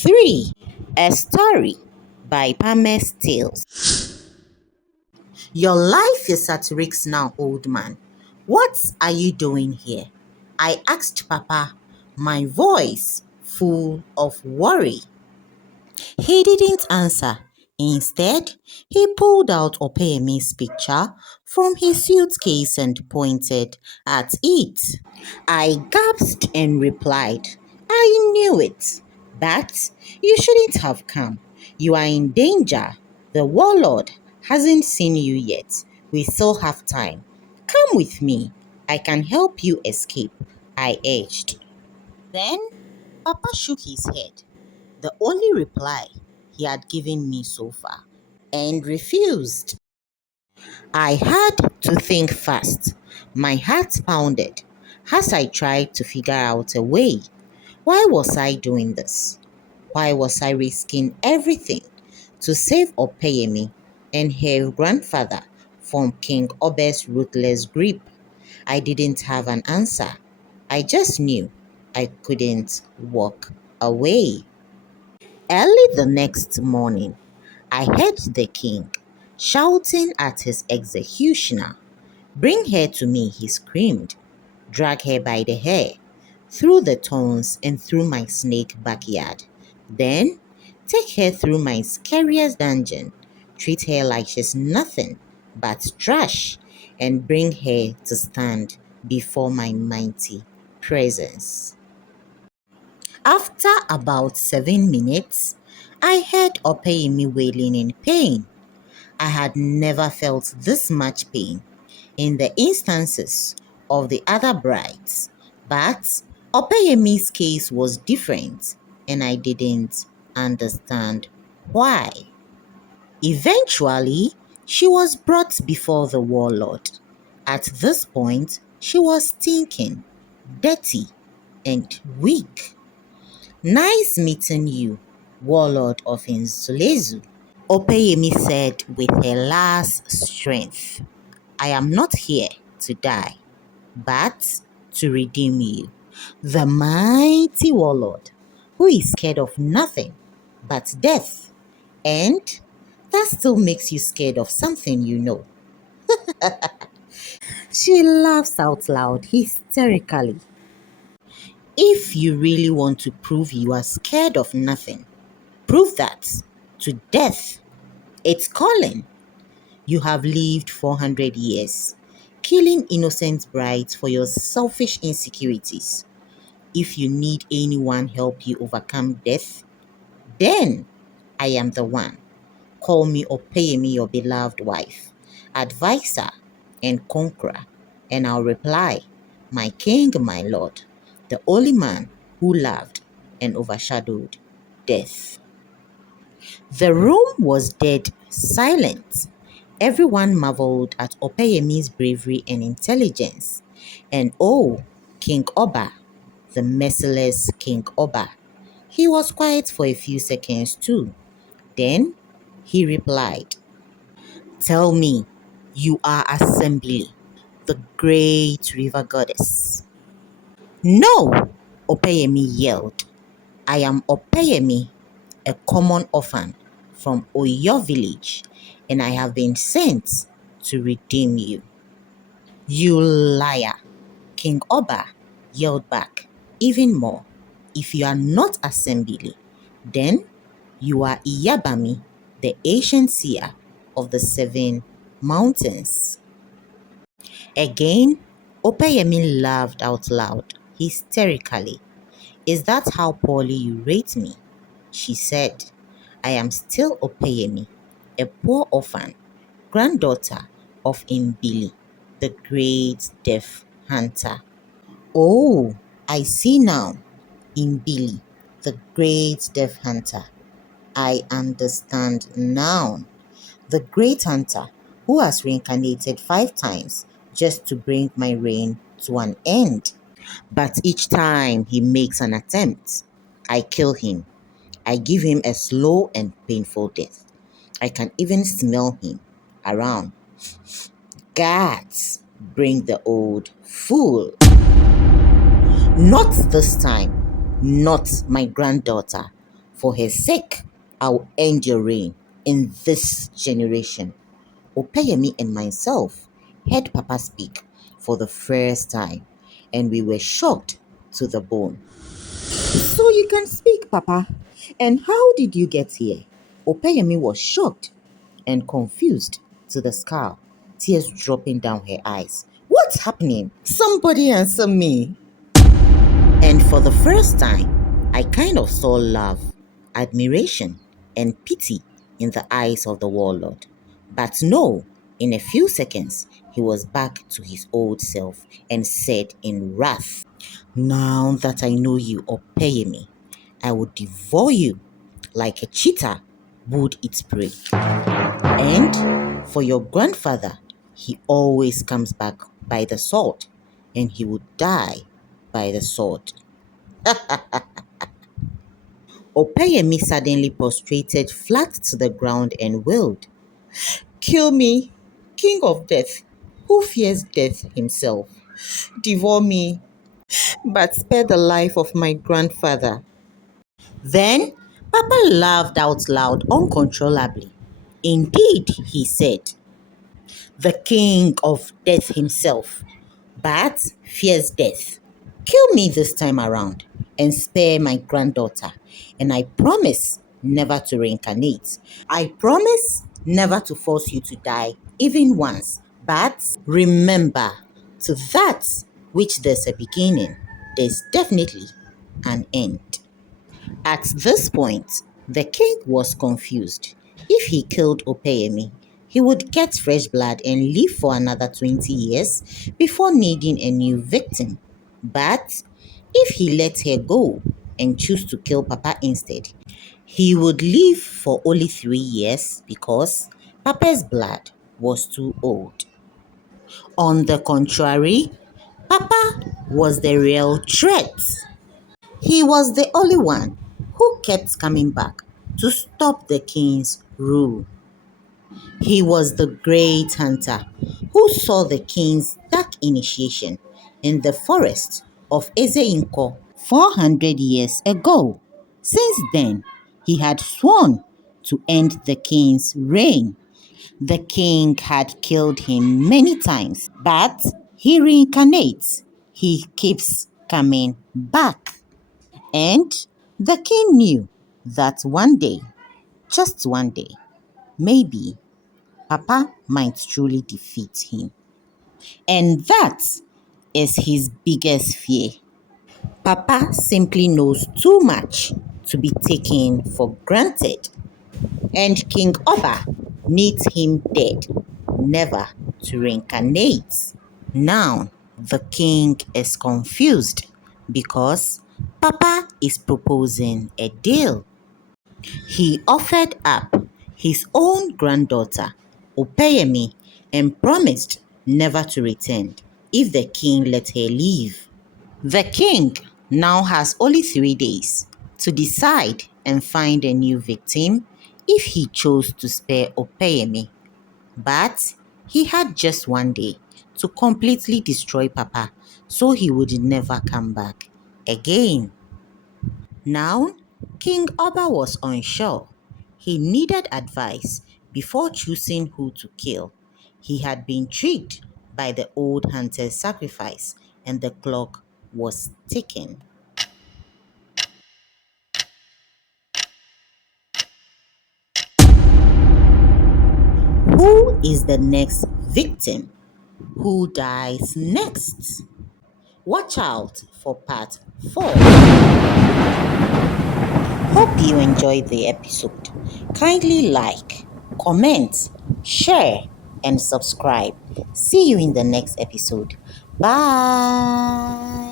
3. A Story by Pames Tales. Your life is at risk now, old man. What are you doing here? I asked Papa, my voice full of worry. He didn't answer. Instead, he pulled out Opeyemi's picture from his suitcase and pointed at it. I gasped and replied, I knew it. But you shouldn't have come. You are in danger. The warlord hasn't seen you yet. We still have time. Come with me. I can help you escape, I urged. Then Papa shook his head, the only reply he had given me so far, and refused. I had to think fast. My heart pounded as I tried to figure out a way. Why was I doing this? Why was I risking everything to save Opeyemi and her grandfather from King Oba's ruthless grip? I didn't have an answer. I just knew I couldn't walk away. Early the next morning, I heard the king shouting at his executioner. Bring her to me, he screamed. Drag her by the hair, through the thorns and through my snake backyard. Then take her through my scariest dungeon. Treat her like she's nothing but trash and bring her to stand before my mighty presence. After about 7 minutes, I heard Opeyemi wailing in pain. I had never felt this much pain in the instances of the other brides, but Opeyemi's case was different, and I didn't understand why. Eventually, she was brought before the warlord. At this point, she was stinking, dirty, and weak. Nice meeting you, warlord of Insulezu, Opeyemi said with her last strength. I am not here to die, but to redeem you. The mighty warlord, who is scared of nothing but death. And that still makes you scared of something you know. She laughs out loud hysterically. If you really want to prove you are scared of nothing, prove that to death. It's calling. You have lived 400 years, killing innocent brides for your selfish insecurities. If you need anyone help you overcome death, then I am the one. Call me or pay me your beloved wife, advisor, and conqueror, and I'll reply, my king, my lord, the only man who loved and overshadowed death. The room was dead silent. Everyone marveled at Opeyemi's bravery and intelligence. And oh, King Oba, the merciless King Oba. He was quiet for a few seconds too. Then he replied, Tell me, you are Assembly, the great river goddess. No, Opeyemi yelled. I am Opeyemi, a common orphan from Oyo village, and I have been sent to redeem you. You liar, King Oba yelled back even more. If you are not Assembly, then you are Iyabami, the ancient seer of the 7 mountains. Again, Opeyemi laughed out loud, hysterically. Is that how poorly you rate me? She said. I am still Opeyemi, a poor orphan, granddaughter of Mbili, the great death hunter. Oh, I see now. Mbili, the great death hunter. I understand now. The great hunter who has reincarnated 5 times just to bring my reign to an end. But each time he makes an attempt, I kill him. I give him a slow and painful death. I can even smell him around. Guards, bring the old fool. Not this time. Not my granddaughter. For her sake, I'll end your reign in this generation. Opeyemi and myself heard Papa speak for the first time, and we were shocked to the bone. So you can speak, Papa. And how did you get here? Opeyemi was shocked and confused to the skull, tears dropping down her eyes. What's happening? Somebody answer me. And for the first time, I kind of saw love, admiration, and pity in the eyes of the warlord. But no, in a few seconds, he was back to his old self and said in wrath, now that I know you or pay me, I will devour you like a cheetah would its prey. And for your grandfather, he always comes back by the sword, and he would die by the sword. Opeyemi suddenly prostrated flat to the ground and wailed, kill me, king of death, who fears death himself. Devour me, but spare the life of my grandfather. Then Papa laughed out loud uncontrollably. Indeed, he said, the king of death himself, but fears death. Kill me this time around and spare my granddaughter, and I promise never to reincarnate. I promise never to force you to die even once, but remember, to that which there's a beginning, there's definitely an end. At this point, the king was confused. If he killed Opeyemi, he would get fresh blood and live for another 20 years before needing a new victim. But if he let her go and choose to kill Papa instead, he would live for only 3 years because Papa's blood was too old. On the contrary, Papa was the real threat. He was the only one who kept coming back to stop the king's rule. He was the great hunter who saw the king's dark initiation in the forest of Ezeinko 400 years ago. Since then, he had sworn to end the king's reign. The king had killed him many times, but he reincarnates. He keeps coming back. And the king knew that one day, just one day, maybe Papa might truly defeat him. And that is his biggest fear. Papa simply knows too much to be taken for granted. And King Oba needs him dead, never to reincarnate. Now, the king is confused because Papa is proposing a deal. He offered up his own granddaughter, Opeyemi, and promised never to return if the king let her leave. The king now has only 3 days to decide and find a new victim if he chose to spare Opeyemi. But he had just one day to completely destroy Papa so he would never come back again. Now, King Oba was unsure. He needed advice before choosing who to kill. He had been tricked by the old hunter's sacrifice, and the clock was ticking. Who is the next victim? Who dies next? Watch out for part 4. Hope you enjoyed the episode. Kindly like, comment, share, and subscribe. See you in the next episode. Bye.